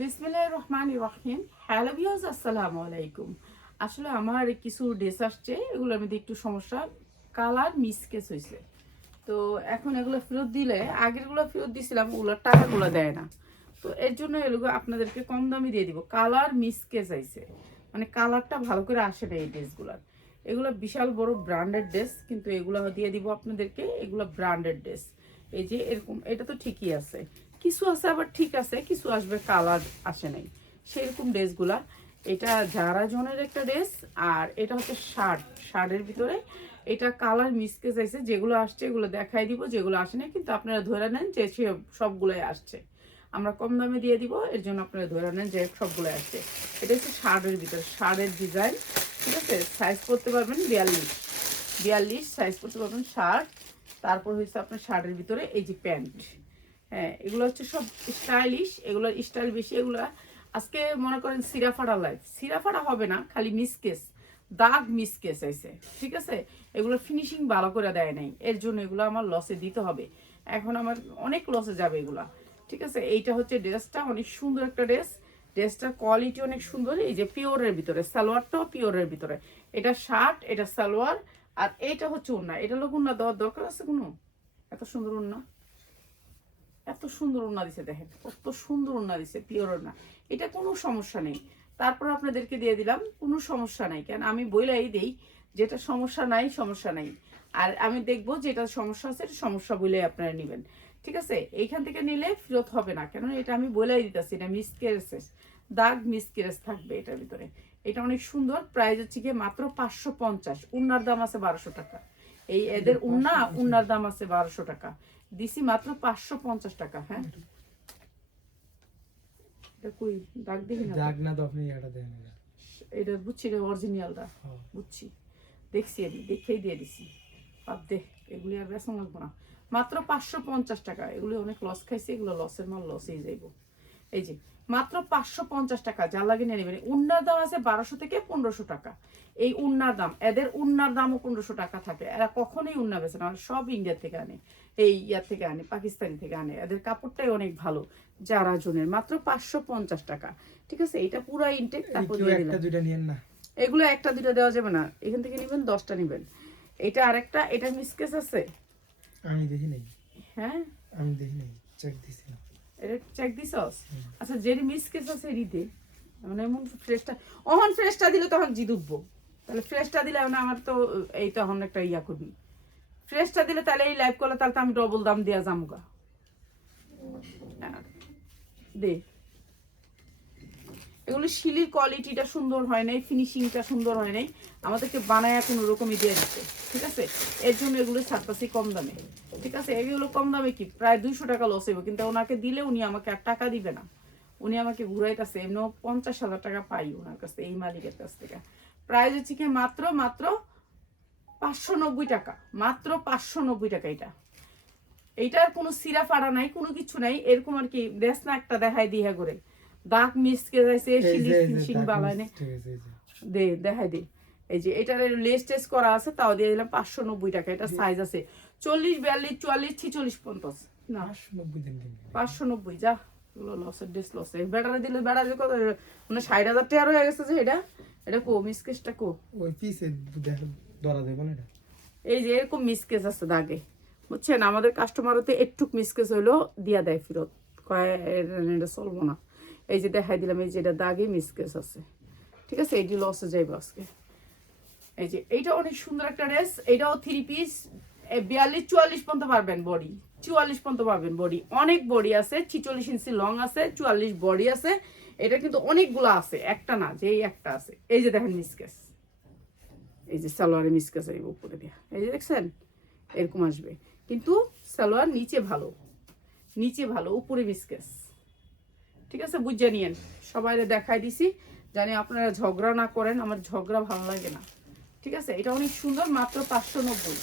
বিসমিল্লাহ রহমান রহিম। Hello views আসসালামু আলাইকুম। আসলে আমার কিছু ড্রেস আসছে, এগুলোর মধ্যে একটু সমস্যা। কালার মিসকেস হয়েছে। তো এখন এগুলো ফেরত দিলে, আগেরগুলো ফেরত দিছিলাম ওগুলোর টাকাগুলো দেয় না। তো এর জন্য এগুলো আপনাদেরকে কম দামে দিয়ে দিব। কালার মিসকেস আইছে মানে কালারটা ভালো করে আসে না এই ড্রেসগুলোর। এগুলো বিশাল বড় ব্র্যান্ডেড ড্রেস, কিন্তু এগুলো দিয়ে দিব আপনাদেরকে, এগুলো ব্র্যান্ডেড ড্রেস। এই যে এরকম, এটা তো ঠিকই আছে। কিছু আছে আবার ঠিক আছে, কিছু আসবে কালার আসে নাই। সেরকম ড্রেসগুলা। এটা যারা জনের একটা ড্রেস, আর এটা হচ্ছে শার্ট। শার্টের ভিতরে এটা কালার মিসকে যাইছে, যেগুলো আসছে এগুলো দেখাই দিব, যেগুলো আসে না কিন্তু আপনারা ধরে নেন যে সে সবগুলোই আসছে। আমরা কম দামে দিয়ে দিব, এর জন্য আপনারা ধরে নেন যে সবগুলোই আসছে। এটা হচ্ছে শার্টের ভিতরে, শার্টের ডিজাইন, ঠিক আছে? সাইজ করতে পারবেন বিয়াল্লিশ। বিয়াল্লিশ সাইজ করতে পারবেন শার্ট। তারপর হচ্ছে আপনার শার্টের ভিতরে এই যে প্যান্ট। হ্যাঁ এগুলো হচ্ছে সব স্টাইলিশ, এগুলো স্টাইল বেশি, এগুলো আজকে মনে করেন সিরাফাড়া লাইফ সিরাফাড়া হবে না, খালি মিসকেস দাগ মিসকেস আছে ঠিক আছে? এগুলো ফিনিশিং ভালো করে দেয় নাই, এর জন্য এগুলো আমার লসে দিতে হবে। এখন আমার অনেক লসে যাবে এগুলা, ঠিক আছে? এইটা হচ্ছে ড্রেসটা, অনেক সুন্দর একটা ড্রেস। ড্রেসটার কোয়ালিটি অনেক সুন্দর, এই যে পিওরের ভিতরে, সালোয়ারটাও পিওরের ভিতরে। এটা শার্ট এটা সালোয়ার, আর এইটা হচ্ছে উন্না এটা লোক উন্না দেওয়ার দরকার আছে কোনো? এত সুন্দর উন্না এত সুন্দর ওড়না দিছে দেখেন কত সুন্দর ওড়না দিছে পিওর ওড়না। এটা কোনো সমস্যা নেই। তারপর আপনাদেরকে দিয়ে দিলাম কোনো সমস্যা নাই। কেন? আমি বইলাই দেই যেটা সমস্যা নাই সমস্যা নাই। আর আমি দেখব যেটা সমস্যা আছে সমস্যা বলে আপনারা নেবেন। ঠিক আছে? এইখান থেকে নিলে ফেরত হবে না। কেন? এটা আমি বলেই দিতেছি এটা মিসকেরেসেস দাগ মিসকেরেস থাকবে এটার ভিতরে। এটা অনেক সুন্দর প্রাইস হচ্ছে গিয়ে মাত্র পাঁচশো পঞ্চাশ। উন্নার দাম আছে বারোশো টাকা। এই এদের উন্না উন্নার দাম আছে বারোশো টাকা। দিছি মাত্র পাঁচশো পঞ্চাশ টাকা হ্যাঁ? এটা কই? দাগ দেখি না দাগ না তো আপনি এটা দেন এটা। বুঝছি এটা অরিজিনালটা হ্যাঁ। বুঝছি। দেখছি আমি দেখেই দিয়ে দিছি। বাদ দে এগুলি আর বেসন লাগবো না। মাত্র পাঁচশো পঞ্চাশ টাকা এগুলি অনেক লস খাইছে এগুলো লসের মাল লস লসেই যাইব। এই যে মাত্র পাঁচশো পঞ্চাশ টাকা যা লাগে নিয়ে নেবেন। উন্নার দাম আছে বারোশো থেকে পনেরোশো টাকা। এই উন্নার দাম এদের উন্নার দামও পনেরোশো টাকা থাকে। এরা কখনোই উন্না বেছে না সব ইন্ডিয়া থেকে আনে। এই ইয়ার থেকে আনে পাকিস্তানি থেকে আনে। এদের কাপড়টাই অনেক ভালো যারা জনের। মাত্র পাঁচশো পঞ্চাশ টাকা। ঠিক আছে? এটা পুরো ইনটেক তারপর একটা দুইটা এগুলো একটা দুটো দেওয়া যাবে না। এখান থেকে নেবেন দশটা নেবেন। এটা আরেকটা এটা মিসকেস আছে? আমি দেখি নাই। হ্যাঁ? আমি দেখি নাই। চেক দিছি না এটা চেক দিছস আচ্ছা যেটি মিসকেস আছে এরিতে মানে এমন ফ্রেশটা অহন ফ্রেশটা দিলে তখন জিদ উঠবো। তাহলে ফ্রেশটা দিলে মানে আমার তো, এই তখন একটা ইয়া করবি ফ্রেশটা দিলে তাহলে এই লাইভ করলে তাহলে তো আমি ডবল দাম দেওয়া যামুগা। দে। এগুলো শিলির কোয়ালিটিটা সুন্দর হয় নাই ফিনিশিংটা সুন্দর হয় নাই। আমাদেরকে বানায় কোনো রকমই দিয়ে দিচ্ছে ঠিক আছে? এর জন্য এগুলো ছাড়তাছি কম দামে, ঠিক আছে? এগুলো কম দামে কি? প্রায় দুইশো টাকা লস হইব, কিন্তু ওনাকে দিলে উনি আমাকে আর টাকা দিবে না। উনি আমাকে ঘুরাইতেছে, এমনিও পঞ্চাশ হাজার টাকা পাই ওনার কাছ থেকে, এই মালিকের কাছ থেকে। প্রাইস হচ্ছে কি মাত্র মাত্র পাঁচশো নব্বই টাকা, মাত্র পাঁচশো নব্বই টাকা এটা। এইটার কোনো সিরা ফাড়া নাই, কোনো কিছু নাই, এরকম আর কি, দেশ না একটা দেখায় দিয়ে করে দাগ মিসকে যাইছে মিস- এই যে। দে দেখাই দে এই যে এটার লেস টেস করা আছে তাও দিয়ে দিলাম পাঁচশো নব্বই টাকা এটা সাইজ আছে চল্লিশ বিয়াল্লিশ চুয়াল্লিশ ছিচল্লিশ পঞ্চাশ না পাঁচশো নব্বই যা লসের ড্রেস লসে বেটারে দিলে বেটারে কত মানে ষাট হাজার টাকা হয়ে গেছে যে এটা এটা কো মিসকেসটা কো ওই পিসে দেখা ধরা দেবো না এটা এই যে এরকম মিসকেস আছে দাগে বুঝছেন আমাদের কাস্টমারতে একটুক মিসকেস হইল দিয়া দেয় ফেরত কয় এটা এটা চলবো না এই যে দেখাই দিলাম, এই যে এটা দাগে মিসকেস আছে। ঠিক আছে? এইটি লসে যাইবে আজকে। এই যে এইটা অনেক সুন্দর একটা ড্রেস এটাও থ্রি পিস বিয়াল্লিশ, চুয়াল্লিশ পর্যন্ত পারবেন বডি চুয়াল্লিশ পর্যন্ত পাবেন বডি অনেক বডি আছে, ছিচল্লিশ ইঞ্চি লং আছে, চুয়াল্লিশ বডি আছে। এটা কিন্তু অনেকগুলো আছে, একটা না যে এই একটা আছে। এই যে দেখেন মিসকেস এই যে সালোয়ারে মিসকেস আসবে উপরে দিয়া। এই যে দেখছেন? এরকম আসবে। কিন্তু সালোয়ার নিচে ভালো। নিচে ভালো, উপরে মিসকাস ঠিক আছে? বুঝে নিয়েন। সবাই দেখাই দিছি জানি আপনারা ঝগড়া না করেন আমার ঝগড়া ভালো লাগে না। ঠিক আছে? এটা অনেক সুন্দর মাত্র পাঁচশো নব্বই।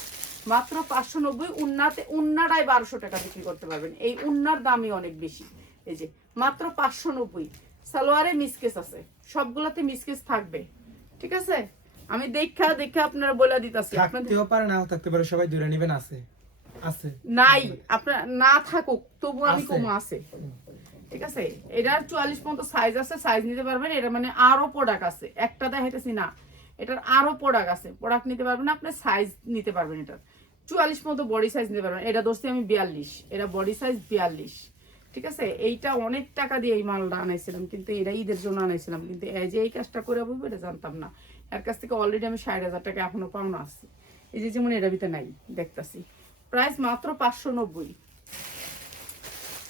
মাত্র পাঁচশো নব্বই উন্নাতে উন্নাটাই বারোশো টাকা বিক্রি করতে পারবেন। এই উন্নার দামই অনেক বেশি। এই যে মাত্র পাঁচশো নব্বই। সালোয়ারে মিসকেস আছে। সবগুলাতে মিসকেস থাকবে। ঠিক আছে? আমি দেখা দেখা আপনারা বলে দিতেছি। থাকতেও পারে নাও থাকতে পারে সবাই দূরে নেবেন আছে। আছে। নাই। আপনার না থাকুক তবু আমি। কম আছে। ঠিক আছে? এটার চুয়াল্লিশ পর্যন্ত সাইজ আছে সাইজ নিতে পারবেন। এটা মানে আরও প্রোডাক্ট আছে। একটা দেখাইতেছি না। এটার আরও প্রোডাক্ট আছে। প্রোডাক্ট নিতে পারবেন আপনি সাইজ নিতে পারবেন এটার। চুয়াল্লিশ পর্যন্ত বডি সাইজ নিতে পারবেন। এটা দোস্তি আমি বিয়াল্লিশ। এটা বডি সাইজ বিয়াল্লিশ। ঠিক আছে? এইটা অনেক টাকা দিয়ে এই মালটা আনাইছিলাম, কিন্তু এটা ঈদের জন্য আনাইছিলাম। কিন্তু এই যে এই কাজটা করে বলব, এটা জানতাম না। এর কাছ থেকে অলরেডি আমি ষাট হাজার টাকা এখনও পাওনা আছে। এই যে যেমন এটা ভিতরে নাই, দেখতাছি। প্রাইস মাত্র পাঁচশো নব্বই।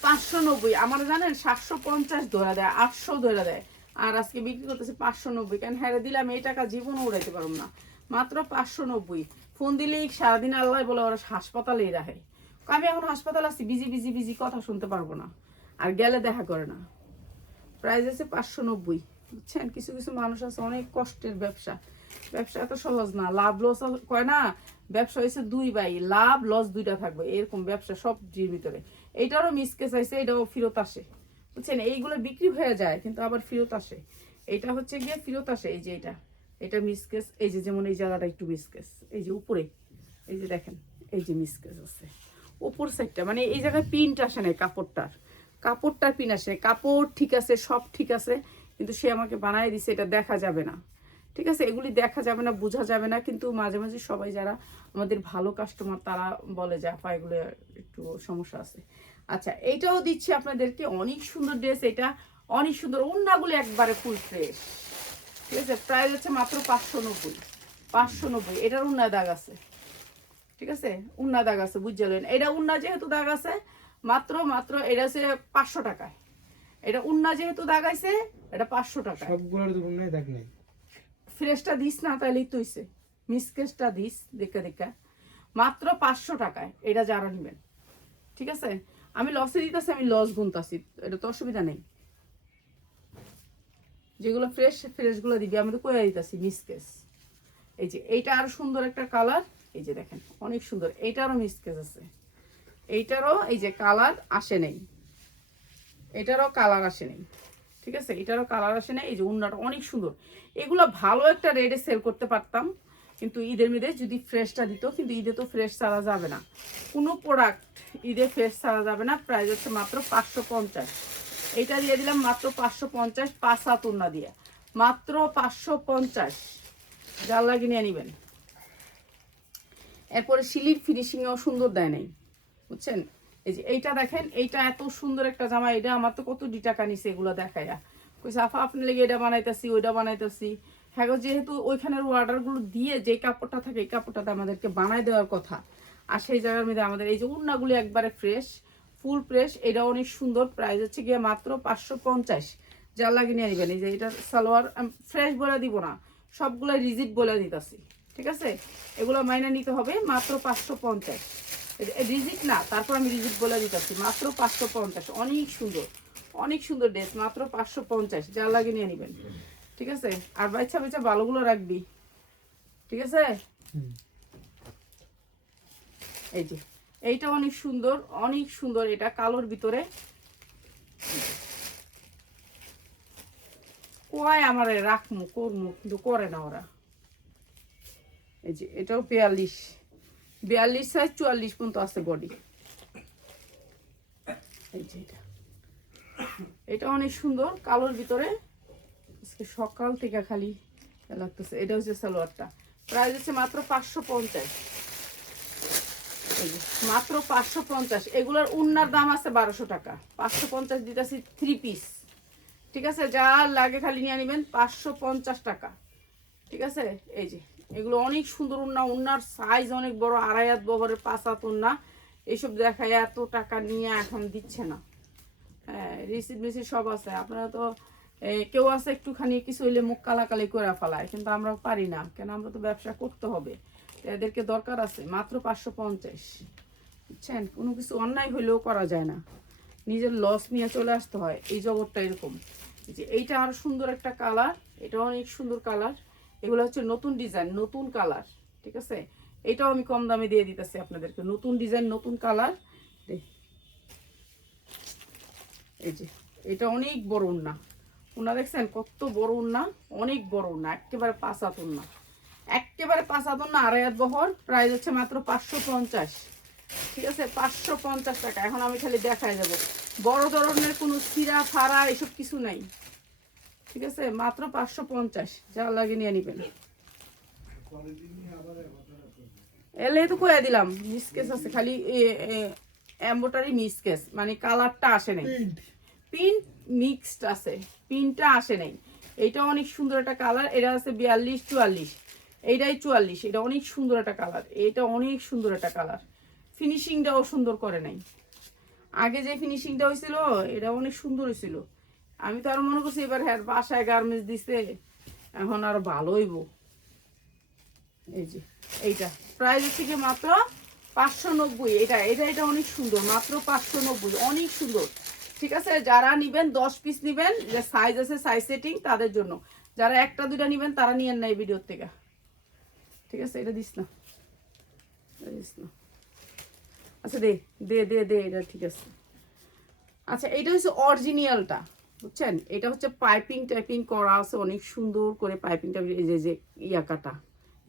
পাঁচশো নব্বই। আমার জানেন, সাতশো পঞ্চাশ ধরা দেয়, আটশো ধরা দেয়। আর আজকে বিক্রি করতেছে পাঁচশো নব্বই। কেন হ্যাঁ দিলাম, এই টাকা জীবনও উড়াইতে পারব না। মাত্র পাঁচশো নব্বই। ফোন দিলেই সারাদিন আল্লাহ বলে ওরা হাসপাতালেই রাখে। আমি এখন হাসপাতাল আছি, বিজি বিজি বিজি, কথা শুনতে পারব না। আর গেলে দেখা করে না। প্রাইস আছে পাঁচশো নব্বই। বুঝছেন? কিছু কিছু মানুষ আছে, অনেক কষ্টের ব্যবসা। ব্যবসা এত সহজ না, লাভ লস কয় না, ব্যবসা হয়েছে দুই ভাই, লাভ লস দুইটা থাকবে, এরকম ব্যবসা সব জির ভিতরে। এইটারও মিসকে চাইছে এটাও ফেরত আসে। বুঝছেন? এইগুলো বিক্রি হয়ে যায়, কিন্তু আবার ফেরত আসে। এটা হচ্ছে গিয়ে ফেরত আসে, এই যে এটা এটা মিসকেস এই যে যেমন এই জায়গাটা একটু মিসকেস এই যে উপরে, এই যে দেখেন, এই যে মিসকেস আছে। উপর সাইডটা মানে এই জায়গায় প্রিন্ট আসে না কাপড়টার। কাপড়টার পিন আসে কাপড় ঠিক আছে, সব ঠিক আছে, কিন্তু সে আমাকে বানায় দিছে, এটা দেখা যাবে না। ঠিক আছে, এগুলি দেখা যাবে না, বোঝা যাবে না, কিন্তু মাঝে মাঝে সবাই যারা আমাদের ভালো কাস্টমার তারা বলে যে, আপা, এগুলো একটু সমস্যা আছে। আচ্ছা এইটাও দিচ্ছি আপনাদেরকে, অনেক সুন্দর ড্রেস এটা অনেক সুন্দর অন্যগুলো একবারে ফুল ফ্রেশ ঠিক আছে প্রাইস হচ্ছে মাত্র পাঁচশো নব্বই পাঁচশো নব্বই, এটার উন্না দাগ আছে। ঠিক আছে উন্না দাগ আছে বুঝলেন এটা উন্না যেহেতু দাগ আছে, মাত্র মাত্র, এটা হচ্ছে পাঁচশো টাকায়। এটা উন্না যেহেতু দাগ আছে, এটা পাঁচশো টাকা সবগুলোর দেখ নাই। ফ্রেশটা দিস না তাহলেই তো হইছে। মিসকেসটা দিস, দেখা দেখা। মাত্র পাঁচশো টাকায় এটা যারা নেবেন। ঠিক আছে? আমি লসে দিতেছি, আমি লস গুনতাছি। এটা তো অসুবিধা নেই। যেগুলো ফ্রেশ ফ্রেশগুলো দিবি, আমি তো কয়ে দিতেছি মিসকেস এই যে, এইটা আরও সুন্দর একটা কালার এই যে দেখেন, অনেক সুন্দর। এইটারও মিসকেস আছে। এইটারও, এই যে কালার আসে নেই। এটারও কালার আসে নেই। ঠিক আছে? এটারও কালার আসে না, এই যে উন্নাটা অনেক সুন্দর। এগুলো ভালো একটা রেটে সেল করতে পারতাম, কিন্তু ঈদের মেয়েদের যদি ফ্রেশটা দিত, কিন্তু ঈদে তো ফ্রেশ ছাড়া যাবে না। কোনো প্রোডাক্ট ঈদে ফ্রেশ ছাড়া যাবে না প্রাইস হচ্ছে মাত্র পাঁচশো পঞ্চাশ। এইটা দিয়ে দিলাম মাত্র পাঁচশো পঞ্চাশ, পাঁচ হাত উন্না দিয়ে। মাত্র পাঁচশো পঞ্চাশ, যার লাগে নিয়ে নেবেন। এরপরে শিলির ফিনিশিংও সুন্দর দেয় নাই, বুঝছেন? এই যে এইটা দেখেন, এইটা এত সুন্দর একটা জামা, এটা আমার তো কত ডি টাকা নিছে এগুলো দেখাইয়া কইছে, আফা আপনি লেগে এটা বানাইতেছি, ওইটা বানাইতেছি। হ্যাঁ যেহেতু ওইখানের অর্ডারগুলো দিয়ে যে কাপড়টা থাকে, এই কাপড়টাতে আমাদেরকে বানাই দেওয়ার কথা। আর সেই জায়গার মধ্যে আমাদের এই যে উন্নাগুলি একবারে ফ্রেশ ফুল ফ্রেশ এটা অনেক সুন্দর। প্রাইস হচ্ছে গিয়ে মাত্র পাঁচশো পঞ্চাশ। যার লাগে নিয়ে নেবেন এই যে এটা সালোয়ার ফ্রেশ বলে দিব না। সবগুলো রিজিট বলে দিতেছি ঠিক আছে? এগুলো মাইনা নিতে হবে মাত্র পাঁচশো পঞ্চাশ। রিজিট না, তারপর আমি রিজিট বলে দিতেছি। মাত্র পাঁচশো পঞ্চাশ, অনেক সুন্দর অনেক সুন্দর ড্রেস, মাত্র পাঁচশো পঞ্চাশ, যা লাগে নিয়ে নেবেন। ঠিক আছে? আর বাচ্চা বাচ্চা ভালোগুলো রাখবি। ঠিক আছে? এই যে, এইটা অনেক সুন্দর অনেক সুন্দর, এটা কালোর ভিতরে। কয় আমারে রাখমু, করমু, কিন্তু করে না ওরা। এই যে, এটাও বিয়াল্লিশ বিয়াল্লিশ সাইজ, চুয়াল্লিশ পর্যন্ত আছে বডি এই যে এটা। এটা অনেক সুন্দর, কালোর ভিতরে। আজকে সকাল থেকে খালি লাগতেছে। এটা হচ্ছে সালোয়ারটা। প্রাইস হচ্ছে মাত্র পাঁচশো পঞ্চাশ। মাত্র পাঁচশো পঞ্চাশ। এগুলোর উন্নার দাম আছে বারোশো টাকা। পাঁচশো পঞ্চাশ দিতেছি থ্রি পিস ঠিক আছে? যা লাগে খালি নিয়ে নেবেন, পাঁচশো পঞ্চাশ টাকা। ঠিক আছে? এই যে, এগুলো অনেক সুন্দর উন্না, উন্নার সাইজ অনেক বড়, আড়াই হাত বহরের পাঁচ হাত উন্না। এইসব দেখায় এত টাকা নিয়ে এখন দিচ্ছে না। হ্যাঁ মিসিট সব আছে। আপনারা তো কেউ আছে একটুখানি কিছু হইলে মুখ কালাকালি করে ফেলায়, কিন্তু আমরা পারি না। কেন আমরা তো ব্যবসা করতে হবে। এদেরকে দরকার আছে মাত্র পাঁচশো পঞ্চাশ। বুঝছেন? কোনো কিছু অন্যায় হইলেও করা যায় না। নিজের লস নিয়ে চলে আসতে হয়। এই জগৎটা এরকম। যে, এইটা আরও সুন্দর একটা কালার এটা অনেক সুন্দর কালার এগুলো হচ্ছে নতুন ডিজাইন, নতুন কালার, ঠিক আছে? এটাও আমি কম দামে দিয়ে দিতেছি আপনাদেরকে। নতুন ডিজাইন, নতুন কালার। এই যে, এটা অনেক বড় উন্না। উন্না দেখছেন? কত বড় উন্না, অনেক বড় উন্না, একেবারে পাঁচ হাত উন্না। একেবারে পাঁচ হাত উন্না, আড়াই হাত বহর, প্রাইস হচ্ছে মাত্র পাঁচশো পঞ্চাশ। ঠিক আছে? পাঁচশো পঞ্চাশ টাকা। এখন আমি খালি দেখাই যাব বড় ধরনের কোনো সিরা ফাড়া এসব কিছু নাই। ঠিক আছে? মাত্র পাঁচশো পঞ্চাশ। যা লাগে নিয়ে নিবেন। এলে তো কয়ে দিলাম মিসকেস আছে। খালি এম্বোটারি মিসকেস মানে কালারটা আসে নাই। প্রিন্ট মিক্সড আছে। প্রিন্টটা আসে নাই। এইটা অনেক সুন্দর একটা কালার এটা আছে বিয়াল্লিশ চুয়াল্লিশ। এইটাই চুয়াল্লিশ এটা অনেক সুন্দর একটা কালার এটা অনেক সুন্দর একটা কালার ফিনিশিংটাও সুন্দর করে নাই। আগে যে ফিনিশিংটা হয়েছিল এটা অনেক সুন্দর হয়েছিল আমি তো আর মনে করছি এবার হ্যাঁ বাসায় গার্মেন্টস দিছে, এখন আর ভালো হইব। এই যে, এইটা। প্রাইস হচ্ছে কি মাত্র পাঁচশো নব্বই, এটা এটা এটা অনেক সুন্দর, মাত্র পাঁচশো নব্বই, অনেক সুন্দর। ঠিক আছে? যারা নিবেন, দশ পিস নিবেন, যে সাইজ আছে সাইজ সেটিং তাদের জন্য। যারা একটা, দুইটা নিবেন, তারা নিয়েন না এই ভিডিওর থেকে। ঠিক আছে? এটা দিস না। দিস না। আচ্ছা দে দে দে দে, এটা ঠিক আছে। আচ্ছা এটা হচ্ছে অরিজিনালটা বুঝছেন? এটা হচ্ছে পাইপিং টাইপিং করা আছে, অনেক সুন্দর করে পাইপিংটা এই যে যে ইয়া কাটা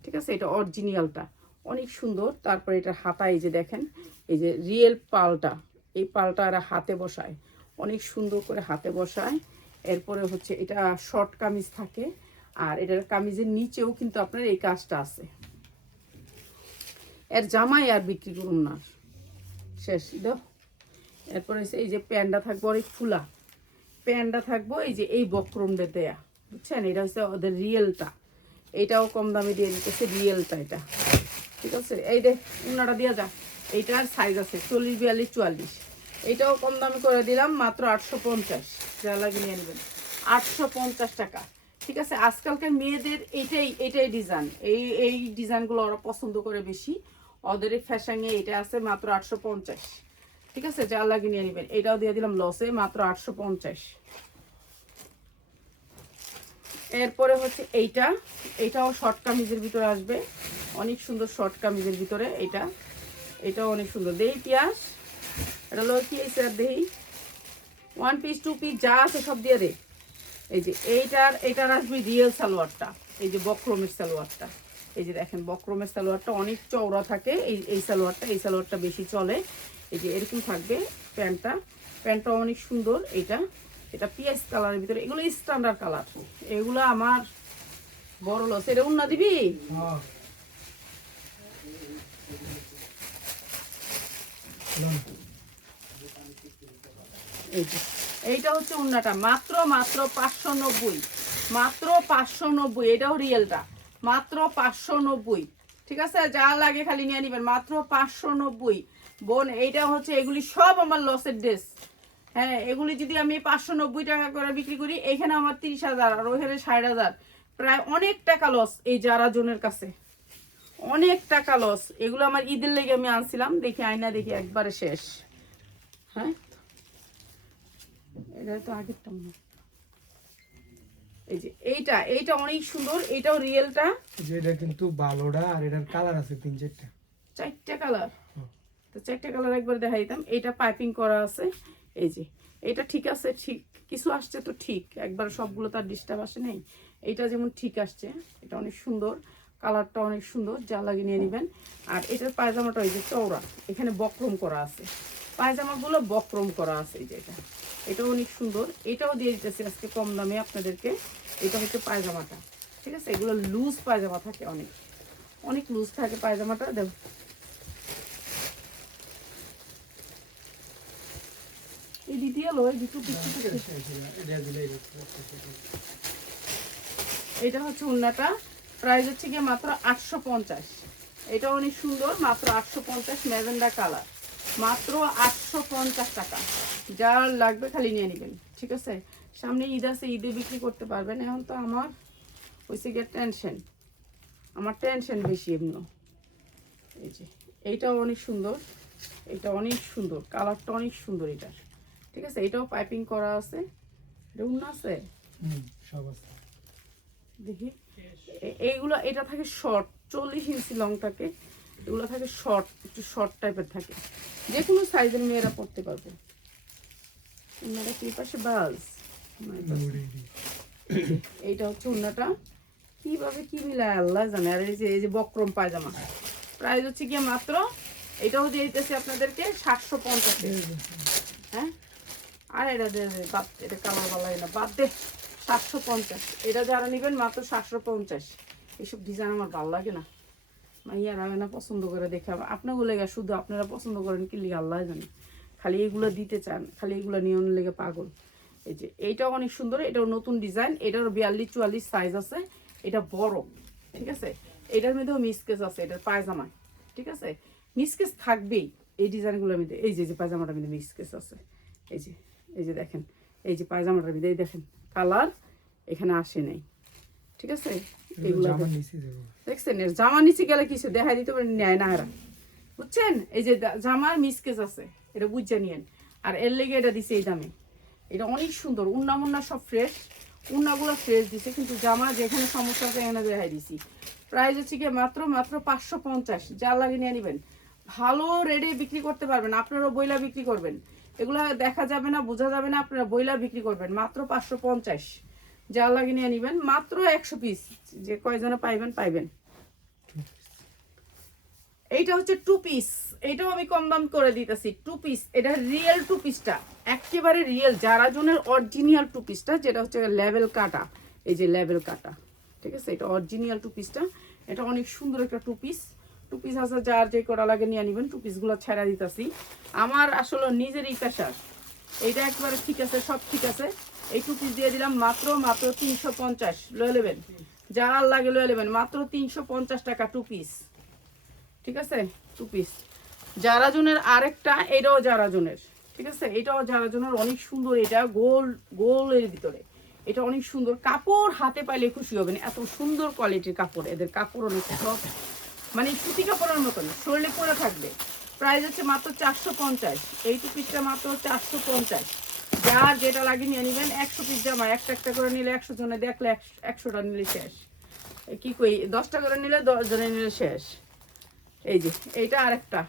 ঠিক আছে? এটা অরিজিনালটা অনেক সুন্দর। তারপরে এটা হাতা, এই যে দেখেন, এই যে রিয়েল পালটা, এই পালটা এরা হাতে বসায়, অনেক সুন্দর করে হাতে বসায়। এরপরে হচ্ছে এটা শর্ট কামিজ থাকে, আর এটার কামিজের নিচেও কিন্তু আপনার এই কাজটা আছে। এর জামাই আর বিক্রি করুন না। শেষ দাও এরপরে এই যে প্যান্ডা থাকব অনেক ফুলা। প্যান্ডা থাকব, এই যে এই বক্রমটা দেয়া। বুঝছেন? এটা হচ্ছে ওদের রিয়েলটা। এইটাও কম দামে দিয়ে দিতেছে, রিয়েলটা এটা। ঠিক আছে? এই দেখ উনাটা দিয়ে যা। এইটার সাইজ আছে চল্লিশ, বিয়াল্লিশ, চুয়াল্লিশ। এইটাও কম দামে করে দিলাম, মাত্র আটশো পঞ্চাশ। যা লাগে নিয়ে নেবেন। আটশো পঞ্চাশ টাকা। ঠিক আছে? আজকালকার মেয়েদের এটাই এটাই ডিজাইন এই এই ডিজাইনগুলো ওরা পছন্দ করে বেশি। ওদের ফ্যাশনে এটা আছে মাত্র আটশো পঞ্চাশ। ঠিক আছে? যা লাগে নিয়ে নেবেন। এটাও দিয়ে দিলাম লসে মাত্র আটশো পঞ্চাশ। এরপরে হচ্ছে এইটা। এটাও শর্ট কামিজের ভিতরে আসবে। অনেক সুন্দর শর্ট কামিজের ভিতরে এটা। এটাও অনেক সুন্দর। দেই পিয়াস এটা হলো কি স্যার দেই? ওয়ান পিস টু পিস যা আছে সব দিয়ে দে। এই যে এইটার, এটার আসবে রিয়েল সালোয়ারটা। এই যে বক্রমের সালোয়ারটা। এই যে দেখেন, বক্রমের সালোয়ারটা অনেক চওড়া থাকে। এই এই সালোয়ারটা এই সালোয়ারটা বেশি চলে। এই যে এরকম থাকবে প্যান্টটা। প্যান্টটা অনেক সুন্দর এটা। এটা পিএস কালারের ভিতরে। এগুলো স্ট্যান্ডার্ড কালার এগুলো আমার বড় লস এটা উন্না দিবি? এইটা হচ্ছে উন্নাটা। মাত্র মাত্র পাঁচশো নব্বই। মাত্র পাঁচশো নব্বই। এটাও রিয়েলটা। মাত্র পাঁচশো নব্বই। ঠিক আছে? যা লাগে খালি নিয়ে নিবেন। মাত্র পাঁচশো নব্বই। বোন এইটা হচ্ছে এগুলি সব আমার লসের ড্রেস হ্যাঁ এগুলি যদি আমি পাঁচশো নব্বই টাকা করে বিক্রি করি এখানে আমার তিরিশ হাজার আর ওইখানে ষাট হাজার। প্রায় অনেক টাকা লস এই যারা জনের কাছে। অনেক টাকা লস এগুলো আমার ঈদের লেগে আমি আনছিলাম দেখি আয়না দেখি একবারে শেষ। হ্যাঁ? এটা তো আগেরটা মনে এই যে এইটা এইটা অনেক সুন্দর এটাও রিয়েলটা যে এটা কিন্তু ভালোটা আর এটার কালার আছে তিন চারটা চারটা কালার। তো চারটা কালার একবার দেখাই দিতাম এটা পাইপিং করা আছে। এই যে এটা ঠিক আছে, ঠিক, কিছু আসছে তো ঠিক। একবার সবগুলো তার ডিস্টার্ব আসে নেই। এটা যেমন ঠিক আসছে, এটা অনেক সুন্দর। কালারটা অনেক সুন্দর, যা লাগিয়ে নিয়ে নেবেন। আর এটার পায়জামাটা ওই যে চওড়া, এখানে বক্রম করা আছে। পায়জামাগুলো বক্রম করা আছে এই যে এটা। এটাও অনেক সুন্দর। এটাও দিয়ে দিতেছি আজকে কম দামে আপনাদেরকে। এটা হচ্ছে পায়জামাটা। ঠিক আছে? এগুলো লুজ পায়জামা থাকে অনেক। অনেক লুজ থাকে পায়জামাটা। দেখো এই এই দুটো পিছু এটা এটা হচ্ছে উন্নাটা প্রাইস হচ্ছে গিয়ে মাত্র আটশো পঞ্চাশ। এটা অনেক সুন্দর মাত্র আটশো পঞ্চাশ ম্যাজেন্ডা কালার। মাত্র আটশো পঞ্চাশ টাকা। যার লাগবে খালি নিয়ে নেবেন ঠিক আছে? সামনে ঈদ আছে ঈদে বিক্রি করতে পারবেন। এখন তো আমার হয়েছে গিয়ে টেনশন আমার টেনশন বেশি এমনি। এই যে এইটাও অনেক সুন্দর এটা অনেক সুন্দর কালারটা অনেক সুন্দর এটার। ঠিক আছে এটাও পাইপিং করা আছে। এটা উন্না আছে? সব আছে। দেখি। এইগুলো এটা থাকে শর্ট চল্লিশ ইঞ্চি লং থাকে এগুলো থাকে শর্ট একটু শর্ট টাইপের থাকে। যে কোনো সাইজের মেয়েরা পড়তে পারবে। উন্নাটা কি পাশে? বাস। এইটা হচ্ছে উন্নাটা। কীভাবে কি মিলায় আল্লাহ জানে। আর এই যে এই যে বক্রম পায়জামা। প্রাইস হচ্ছে গিয়ে মাত্র এটাও দিয়ে দিতেছি আপনাদেরকে সাতশো পঞ্চাশ হ্যাঁ? আর এটা বাদ এটা কালার বালাই না। বাদ দে, সাতশো পঞ্চাশ। এটা যারা নেবেন মাত্র সাতশো পঞ্চাশ। এইসব ডিজাইন আমার ভালো লাগে না। মাইয়ার আমি না পছন্দ করে দেখে। আপনাকে লেগে, শুধু আপনারা পছন্দ করেন কি লিগে আল্লাহ জানে। খালি এগুলো দিতে চান, খালি এগুলো নিয়ন লেগে পাগল। এই যে, এইটাও অনেক সুন্দর, এটাও নতুন ডিজাইন এটার বিয়াল্লিশ চুয়াল্লিশ সাইজ আছে। এটা বড়, ঠিক আছে? এটার মধ্যেও মিসকেস আছে, এটার পায়জামা, ঠিক আছে? মিসকেস থাকবেই। এই ডিজাইনগুলোর মধ্যে এই যে যে পায়জামাটার মধ্যে মিসকেস আছে। এই যে এই যে দেখেন এই যে পায়জামাটার এই দেখেন কালার এখানে আসে নাই। ঠিক আছে? এগুলো দেখছেন? এর জামা নিচে গেলে কিছু দেখা দিতে পারে নেয় না এরা। বুঝছেন? এই যে জামার মিসকেস আছে এটা বুঝে নিয়েন। আর এর লেগে এটা দিছে এই দামে। এটা অনেক সুন্দর উন্না মুন্না সব ফ্রেশ উন্নাগুলো ফ্রেশ দিছে কিন্তু জামা যেখানে সমস্যা আছে এখানে দেখাই দিছি। প্রাইস হচ্ছে কি মাত্র মাত্র পাঁচশো পঞ্চাশ। যা লাগে নিয়ে নেবেন। ভালো রেডে বিক্রি করতে পারবেন আপনারাও বইলা বিক্রি করবেন। এগুলো দেখা যাবে না, বোঝা যাবে না, আপনারা বইলা বিক্রি করবেন। মাত্র পাঁচশো পঞ্চাশ। যা লাগে নিয়ে নেবেন, মাত্র একশো পিস যে কয়জনে পাইবেন পাইবেন। এইটা হচ্ছে টু পিস এটাও আমি কম দাম করে দিতেছি টু পিস এটা রিয়েল টু। পিসটা একেবারে রিয়েল যারা জনের অরিজিনাল টু পিসটা যেটা হচ্ছে লেভেল কাটা। এই যে লেভেল কাটা। ঠিক আছে? এটা অরিজিনাল টু। পিসটা এটা অনেক সুন্দর একটা টু পিস টু পিস আছে, যার যে করা লাগে নিয়ে নেবেন টু পিসগুলো ছেড়া দিতেছি। আমার আসলে নিজেরই পেশার এইটা একবারে ঠিক আছে, সব ঠিক আছে। এই টু পিস দিয়ে দিলাম মাত্র মাত্র তিনশো পঞ্চাশ। লয়ে নেবেন। যারা লাগে লয়ে নেবেন, মাত্র তিনশো পঞ্চাশ টাকা টু পিস ঠিক আছে? টু পিস যারা জনের আরেকটা, এটাও যারা জনের ঠিক আছে? এটাও যারা জনের অনেক সুন্দর এটা, গোল গোলের ভিতরে। এটা অনেক সুন্দর। কাপড় হাতে পাইলে খুশি হবেন। এত সুন্দর কোয়ালিটির কাপড়, এদের কাপড় অনেক সফট মানে সুতি কাপড়ের মতন, শরীরে পরে থাকবে। প্রাইস হচ্ছে মাত্র চারশো পঞ্চাশ। এই পিসটা মাত্র চারশো পঞ্চাশ। যার যেটা লাগে নিয়ে নেবেন, একশো পিস জামা, একটা একটা করে নিলে একশো জনে দেখলে একশো একশোটা নিলে শেষ। কি কই, দশটা করে নিলে দশ জনে নিলে শেষ। এই যে, এইটা আরেকটা।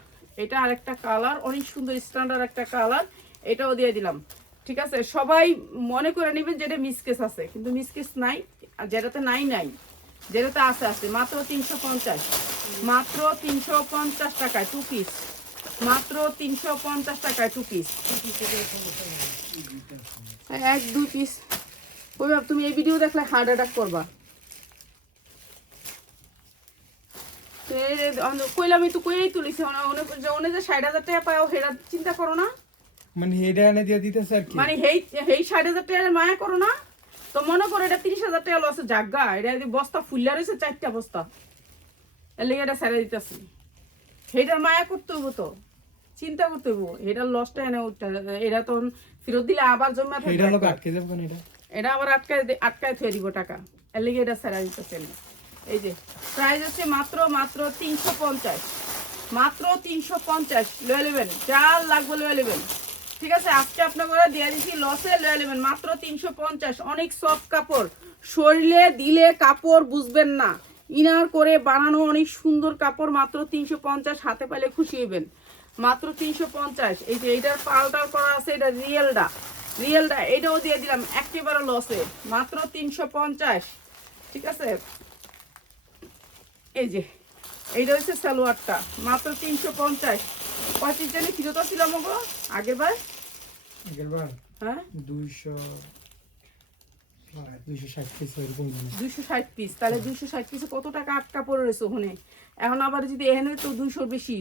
এটা আরেকটা কালার, অনেক সুন্দর স্ট্যান্ডার্ড একটা কালার। এটাও দিয়ে দিলাম। ঠিক আছে? সবাই মনে করে নেবেন যেটা মিসকেস আছে, কিন্তু মিসকেস নাই, আর যেটাতে নাই নাই। যেটাতে আছে আছে মাত্র তিনশো পঞ্চাশ। মাত্র তিনশো পঞ্চাশ টাকায় টু পিস মাত্র তিনশো পঞ্চাশ টাকায় টু পিস এক দুই পিস ওই বাপ, তুমি এই ভিডিও দেখলে হার্ট অ্যাটাক করবা। তো এই যে অন- কইলামই তো কইই তুলিছে। ওনে যে ষাট হাজার টাকা পাও সেটা চিন্তা করো না। মানে হেডা এনে দিয়ে দিতেছে আর কি? মানে হেই হেই ষাট হাজার টাকার মায়া করো না। তো মনে করো এটা তিরিশ হাজার টাকা লসে জাগা এটা যদি বস্তা ফুল্লা রয়েছে চারটা বস্তা। এর লেগে এটা ছেড়ে দিতেছি। সেইটার মায়া করতে হইব তো। চিন্তা করতে হইব। এটার লসটা এনে এটা তো ফেরত দিলে আবার জমা থাকবে এটা? আবার আটকায় আটকায় থুয়ে দিব টাকা। এর লেগে এটা ছেড়া দিতেছে না। এই যে প্রাইস হচ্ছে মাত্র মাত্র তিনশো পঞ্চাশ। মাত্র তিনশো পঞ্চাশ। লয়ে নেবেন। যা লাগবে লয়ে নেবেন। ঠিক আছে, আজকে আপনার দিয়ে দিচ্ছি লসে লয়ে নেবেন মাত্র তিনশো পঞ্চাশ, অনেক সফট কাপড়। শরীরে দিলে কাপড় বুঝবেন না। ইনার করে বানানো অনেক সুন্দর কাপড়, মাত্র তিনশো পঞ্চাশ, হাতে পাইলে খুশি হইবেন। মাত্র তিনশো পঞ্চাশ, এই যে এটার পাল্টার করা আছে, এটা রিয়েলটা। রিয়েলটা, এটাও দিয়ে দিলাম, একেবারে লসে মাত্র তিনশো পঞ্চাশ, ঠিক আছে? এই যে, এইটা হচ্ছে সালোয়ারটা, মাত্র তিনশো পঞ্চাশ। পঁচিশ জনে ফিরত ছিলাম গো আগের বার আগের বার হ্যাঁ? দুইশো দুইশো ষাট পিস এরকম হয়। তাহলে দুইশো ষাট পিসে কত টাকা আটকা পড়ে রয়েছে ওখানে? এখন আবার যদি এখানে তো দুইশোর বেশি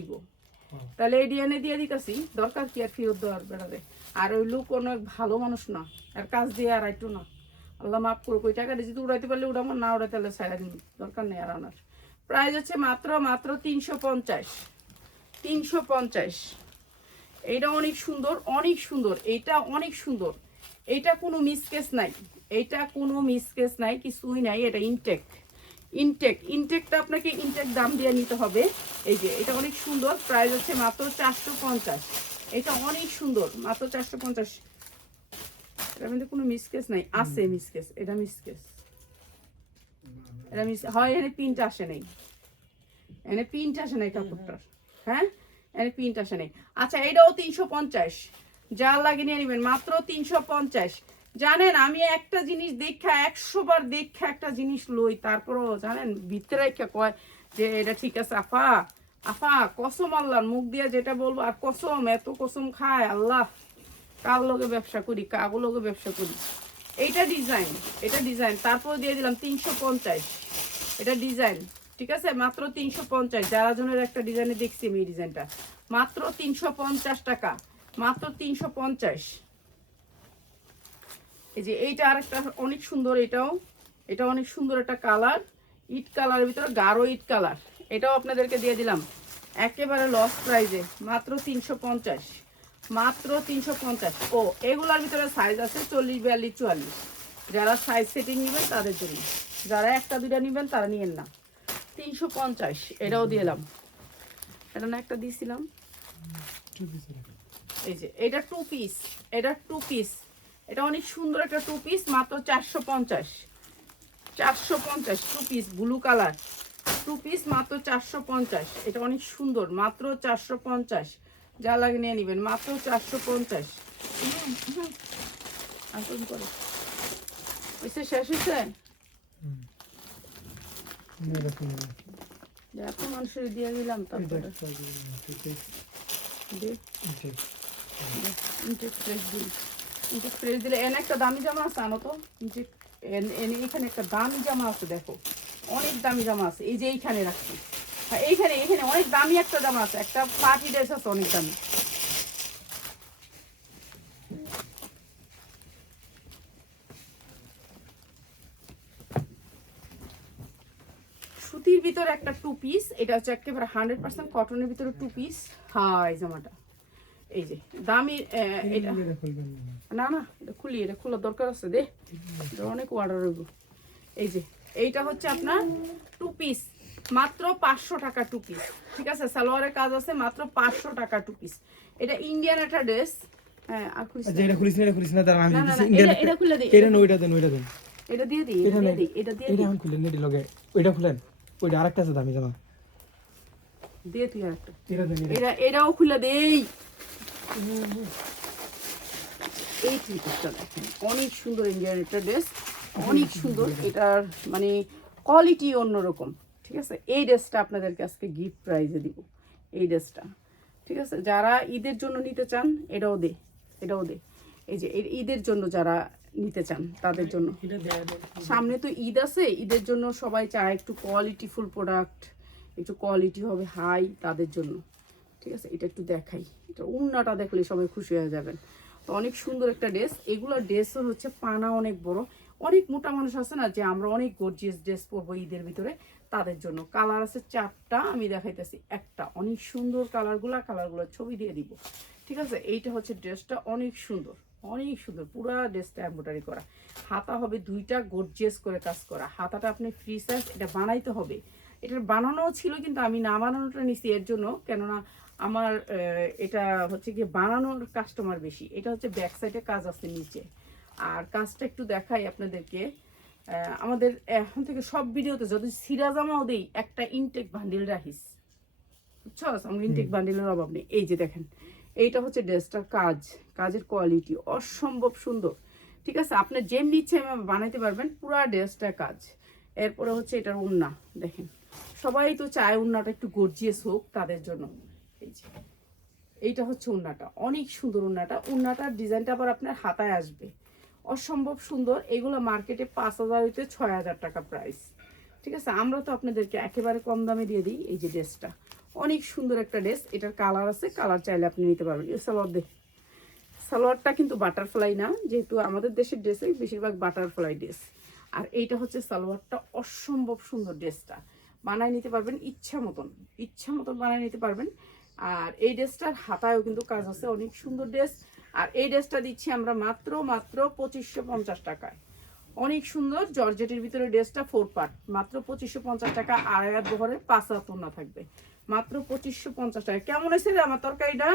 হ্যাঁ। তাহলে এই ডিএনএ দিয়ে দিতেছি। দরকার কি আর ফেরত দেওয়ার বেড়াবে আর ওই লোক অনেক ভালো মানুষ না। আর কাজ দিয়ে আর একটু না। আল্লাহ মাফ করুক ওই টাকাটা যদি উড়াইতে পারলে উড়াবো না উড়াইতে পারলে সারা দিন দরকার নেই আর আনার। প্রাইস হচ্ছে মাত্র মাত্র তিনশো পঞ্চাশ। তিনশো পঞ্চাশ। এইটা অনেক সুন্দর অনেক সুন্দর এইটা অনেক সুন্দর। এইটা কোনো মিসকেস নাই এইটা কোনো মিসকেস নাই কিছুই নাই এটা ইনটেক ইনটেক ইনটেকটা আপনাকে ইনটেক দাম দিয়ে নিতে হবে। এই যে এটা অনেক সুন্দর প্রাইস হচ্ছে মাত্র চারশো পঞ্চাশ। এটা অনেক সুন্দর মাত্র চারশো পঞ্চাশ। এটার মধ্যে কোনো মিসকেস নাই আছে মিসকেস এটা মিসকেস এটা মিস হয় এখানে প্রিন্ট আসে নাই। এখানে প্রিন্ট আসে নাই কাপড়টার হ্যাঁ? এখানে প্রিন্ট আসে আচ্ছা এটাও তিনশো পঞ্চাশ। যা লাগে নিয়ে নেবেন, মাত্র তিনশো পঞ্চাশ। জানেন, আমি একটা জিনিস দেখা, একশো বার দেখা একটা জিনিস লই, তারপরও জানেন, ভিতরে রেখে কয় যে এটা ঠিক আছে আপা আফা, কসম আল্লাহর মুখ দিয়ে যেটা বলব, আর কসম, এত কসম খায় আল্লাহ। কার লোকে ব্যবসা করি কাগো লোকে ব্যবসা করি? এইটা ডিজাইন এটা ডিজাইন তারপর দিয়ে দিলাম তিনশো পঞ্চাশ। এটা ডিজাইন ঠিক আছে? মাত্র তিনশো পঞ্চাশ। যারা জনের একটা ডিজাইনে দেখছি আমি এই ডিজাইনটা। মাত্র তিনশো পঞ্চাশ টাকা। মাত্র তিনশো পঞ্চাশ। এই যে এইটা আরেকটা অনেক সুন্দর এটাও। এটা অনেক সুন্দর একটা কালার। ইট কালারের ভিতরে গাঢ় ইট কালার। এটাও আপনাদেরকে দিয়ে দিলাম। একেবারে লস প্রাইজে মাত্র তিনশো পঞ্চাশ। মাত্র তিনশো পঞ্চাশ। ও, এগুলার ভিতরে সাইজ আছে চল্লিশ, বিয়াল্লিশ, চুয়াল্লিশ। যারা সাইজ সেটিং নেবেন তাদের জন্য। যারা একটা, দুইটা নেবেন তারা নিয়েন না। তিনশো পঞ্চাশ, এটাও দিলাম। এটা না একটা দিয়েছিলাম এই যে, এটা টু পিস এটা টু পিস এটা অনেক সুন্দর একটা টু পিস মাত্র চারশো পঞ্চাশ। চারশো পঞ্চাশ two piece blue colour two piece মাত্র চারশো পঞ্চাশ। এটা অনেক সুন্দর, মাত্র চারশো পঞ্চাশ। যা লাগে নিয়ে নেবেন, মাত্র চারশো পঞ্চাশ। করে। শেষ হয়েছে? মানুষের দিয়ে দিলাম, তারপরে দে ইনটেক ফ্রেশ দিন ইনটেক ফ্রেশ দিলে এনে একটা দামি জামা আছে তো। এন- এখানে একটা দামি জামা আছে, দেখো। অনেক দামি জামা আছে, এই যে এইখানে রাখছি। এইখানে এইখানে অনেক দামি একটা জামা আছে, একটা পার্টি ড্রেস আছে, অনেক দামি। সুতির ভিতরে একটা টু পিস এটা হচ্ছে একেবারে হান্ড্রেড পার্সেন্ট কটনের ভিতরে টু পিস হ্যাঁ এই জামাটা। এই যে দামি এটা। না না এটা খুলি এটা খোলার দরকার আছে দে। অনেক অর্ডার হইব। এই যে এইটা হচ্ছে আপনার টু পিস মাত্র পাঁচশো টাকা টু পিস ঠিক আছে সালোয়ারের কাজ আছে মাত্র পাঁচশো টাকা টু পিস এটা ইন্ডিয়ান একটা ড্রেস হ্যাঁ আর খুলিস না। যেটা খুলিস না এটা খুলিস না আমি এটা- এটা খুলে দিই, এটা না দেন ওইটা দেন। এটা দিয়ে দিই এটা এটা দিয়ে দিই এটা দিয়ে এটা দিই। এখন খুলেন নেটি লগে। ওইটা খুলেন। ওইটা আরেকটা আছে দামি জামা। দিয়ে তুই এটা এটাও খুলে দেই। এই দেখেন অনেক সুন্দর ইন্ডিয়ান একটা ড্রেস অনেক সুন্দর। এটার মানে কোয়ালিটি অন্যরকম ঠিক আছে? এই ড্রেসটা আপনাদেরকে আজকে গিফট প্রাইজে দিব এই ড্রেসটা ঠিক আছে? যারা ঈদের জন্য নিতে চান এটাও দে এটাও দে। এই যে ঈদের জন্য যারা নিতে চান তাদের জন্য। সামনে তো ঈদ আছে ঈদের জন্য সবাই চায় একটু কোয়ালিটিফুল প্রোডাক্ট একটু কোয়ালিটি হবে হাই তাদের জন্য। ঠিক আছে? এটা একটু দেখাই। এটা উন্নাটা দেখলে সবাই খুশি হয়ে যাবেন। তো অনেক সুন্দর একটা ড্রেস এগুলো ড্রেসও হচ্ছে পানা অনেক বড়। অনেক মোটা মানুষ আছে না যে আমরা অনেক গর্জিয়াস ড্রেস পরবো ঈদের ভিতরে তাদের জন্য। কালার আছে চারটা আমি দেখাইতেছি একটা। অনেক সুন্দর কালারগুলা কালারগুলোর ছবি দিয়ে দিব। ঠিক আছে? এইটা হচ্ছে ড্রেসটা অনেক সুন্দর। অনেক সুন্দর পুরো ড্রেসটা এম্ব্রয়ডারি করা। হাতা হবে দুইটা গর্জিয়াস করে কাজ করা। হাতাটা আপনি ফ্রি সাইজ এটা বানাইতে হবে। এটার বানানো ছিল কিন্তু আমি না বানানোটা নিছি এর জন্য কেননা আমার এটা হচ্ছে কি বানানোর কাস্টমার বেশি। এটা হচ্ছে ব্যাক সাইডে কাজ আছে নিচে। আর কাজটা একটু দেখাই আপনাদেরকে। আমাদের এখন থেকে সব ভিডিওতে যদি সিরা জামাও দেই একটা ইনটেক বান্ডিল রাখিস। বুঝছ? আমার ইনটেক বান্ডিলের অভাব নেই। এই যে দেখেন এইটা হচ্ছে ড্রেসটার কাজ, কাজের কোয়ালিটি অসম্ভব সুন্দর। ঠিক আছে? আপনি যেমনি ইচ্ছে বানাইতে পারবেন, পুরা ড্রেসটার কাজ। এরপরে হচ্ছে এটার উন্না, দেখেন। সবাই তো চায় উন্নাটা একটু গর্জিয়াস হোক তাদের জন্য। এই যে, এইটা হচ্ছে উন্নাটা। অনেক সুন্দর উন্নাটা। উন্নাটার ডিজাইনটা আবার আপনার হাতায় আসবে। অসম্ভব সুন্দর। এগুলো মার্কেটে পাঁচ হাজার হইতে ছয় হাজার টাকা প্রাইস ঠিক আছে? আমরা তো আপনাদেরকে একেবারে কম দামে দিয়ে দিই এই যে ড্রেসটা অনেক সুন্দর একটা ড্রেস এটার কালার আছে কালার চাইলে আপনি নিতে পারবেন। সালোয়ার দেখ। সালোয়ারটা কিন্তু বাটারফ্লাই না, যেহেতু আমাদের দেশের ড্রেসে বেশিরভাগ বাটারফ্লাই ড্রেস আর এইটা হচ্ছে সালোয়ারটা অসম্ভব সুন্দর ড্রেসটা বানায় নিতে পারবেন ইচ্ছা মতন। ইচ্ছা মতন বানায় নিতে পারবেন। আর এই ড্রেসটার হাতায়ও কিন্তু কাজ আছে, অনেক সুন্দর ড্রেস আর এই ড্রেসটা দিচ্ছি আমরা মাত্র মাত্র পঁচিশশো পঞ্চাশ টাকায়। অনেক সুন্দর জর্জেটের ভিতরে ড্রেসটা ফোর পার্ট মাত্র পঁচিশশো পঞ্চাশ টাকা, আড়াই বহরের পাঁচ ওড়না থাকবে। মাত্র পঁচিশশো পঞ্চাশ টাকা। কেমন হয়েছে রে আমার তরকারিটা?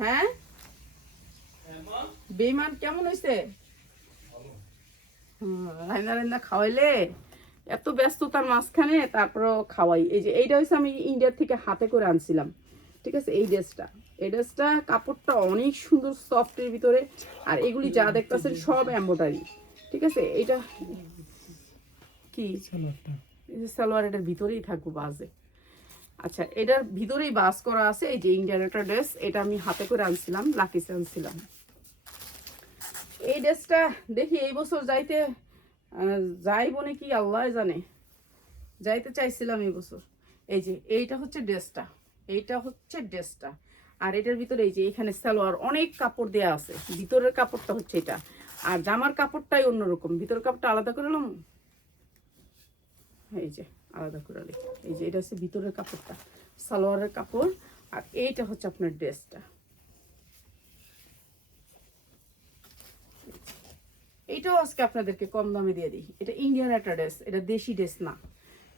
হ্যাঁ? বেমান কেমন হয়েছে? রান্না রান্না খাওয়াইলে এত ব্যস্ততার মাঝখানে তারপরও খাওয়াই। এই যে এইটা হচ্ছে আমি ইন্ডিয়ার থেকে হাতে করে আনছিলাম। ঠিক আছে? এই ড্রেসটা। এই ড্রেসটা কাপড়টা অনেক সুন্দর সফটের ভিতরে। আর এগুলি যা দেখতেছেন সব এম্বোটারি ঠিক আছে? এইটা কি? সালোয়ার এটার ভিতরেই থাকব বাজে আচ্ছা এটার ভিতরেই বাস করা আছে, এই যে ইন্ডিয়ান একটা ড্রেস, এটা আমি হাতে করে আনছিলাম, লাকিসে আনছিলাম। এই ড্রেসটা দেখি এই বছর যাইতে যাইব নাকি আল্লাহ জানে। যাইতে চাইছিলাম এই বছর। এই যে, এইটা হচ্ছে ড্রেসটা, এইটা হচ্ছে ড্রেসটা। আর এটার ভিতরে এই যে, এখানে সালোয়ার অনেক কাপড় দেয়া আছে, ভিতরের কাপড়টা হচ্ছে এটা। আর জামার কাপড়টাই অন্যরকম, ভিতরের কাপড়টা আলাদা করে এই যে আলাদা করে নিই। এই যে এটা হচ্ছে ভিতরের কাপড়টা, সালোয়ারের কাপড়, আর এইটা হচ্ছে আপনার ড্রেসটা। এইটাও আজকে আপনাদেরকে কম দামে দিয়ে দিই। এটা ইন্ডিয়ান একটা ড্রেস, এটা দেশি ড্রেস না।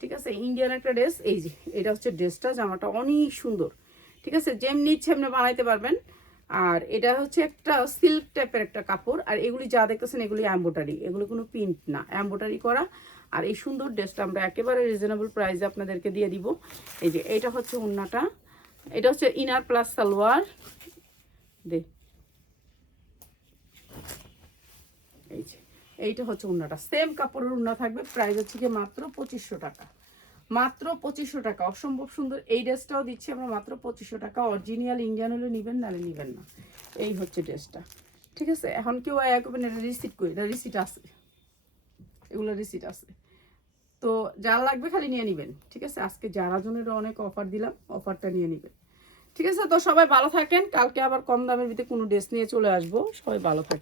ঠিক আছে, ইন্ডিয়ান একটা ড্রেস, এই যে, এটা হচ্ছে ড্রেসটা, জামাটা অনেক সুন্দর। ঠিক আছে, যেমনি ইচ্ছে এমনি বানাইতে পারবেন। আর এটা হচ্ছে একটা সিল্ক টাইপের একটা কাপড়, আর এগুলি যা দেখতেছেন এগুলি অ্যাম্বোটারি এগুলো কোনো প্রিন্ট না। অ্যাম্বোটারি করা আর এই সুন্দর ড্রেসটা আমরা একেবারে রিজনেবল প্রাইসে আপনাদেরকে দিয়ে দিব। এই যে, এটা হচ্ছে উন্নাটা এটা হচ্ছে ইনার প্লাস সালোয়ার। দে। এই যে, এইটা হচ্ছে উন্নাটা সেম কাপড়ের উন্না থাকবে প্রাইস হচ্ছে কি মাত্র পঁচিশশো টাকা। মাত্র পঁচিশশো টাকা। অসম্ভব সুন্দর এই ড্রেসটাও দিচ্ছি আমরা মাত্র পঁচিশশো টাকা। অরিজিনাল ইন্ডিয়ান হলে নেবেন, নাহলে নেবেন না। এই হচ্ছে ড্রেসটা। ঠিক আছে? এখন কেউ এক এটা রিসিট করি। এটা রিসিট আছে। এগুলো রিসিট আছে। তো যারা লাগবে খালি নিয়ে নেবেন, ঠিক আছে? আজকে যারা জনের অনেক অফার দিলাম অফারটা নিয়ে নেবেন। ঠিক আছে? তো সবাই ভালো থাকেন। কালকে আবার কম দামের ভিতরে কোনো ড্রেস নিয়ে চলে আসব। সবাই ভালো থাকেন।